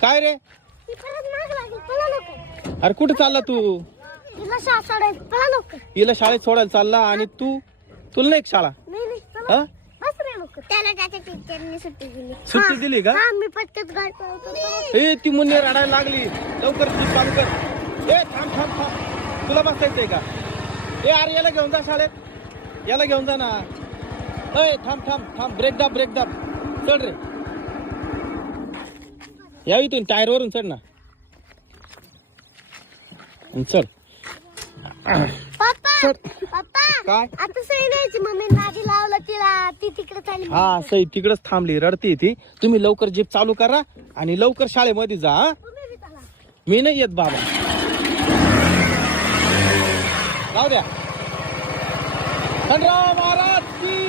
काय रे? ती परत माग लागली, पळा लवकर. अरे कुठे चालला तू? तिला शाळा सोडायला, पळा लवकर. हिला शाळेत सोडायला चालला आणि तुला नाही का शाळा? नाही चला. हा? बस रे लवकर. त्याला त्याच्या टीचरने सुट्टी दिली. सुट्टी दिली का? हा, मी पटकन गाडी पळवतो. ए ती मुन्नी रडायला लागली, लवकर तू चालू कर. ए थांब थांब थांब, तुला बसता येतंय का? ए अरे याला घेऊन जा शाळेत, याला घेऊन जा ना. ए थांब थांब थांब, ब्रेक दाब चढ रे. या इथून टायर वरून चढ ना. चढ. पप्पा पप्पा काय? आता सही न्यायची. मम्मी नादी लावलं तिला, ती तिकडे चालली. हा सई तिकडच थांबली, रडती ती. तुम्ही लवकर जीप चालू करा आणि लवकर शाळेमध्ये जा. हा? तुम्ही बी चला. मी नाही येत बाबा, जाऊ द्या. खंडराव महाराज की